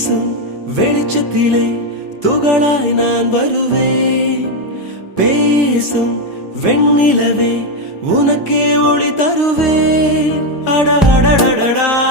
வீசும் வெளிச்சத்திலே துகளாய் நான் வருவேன். பேசும் வெண்ணிலவே உனக்கே ஒளி தருவேன். அட அடடடடா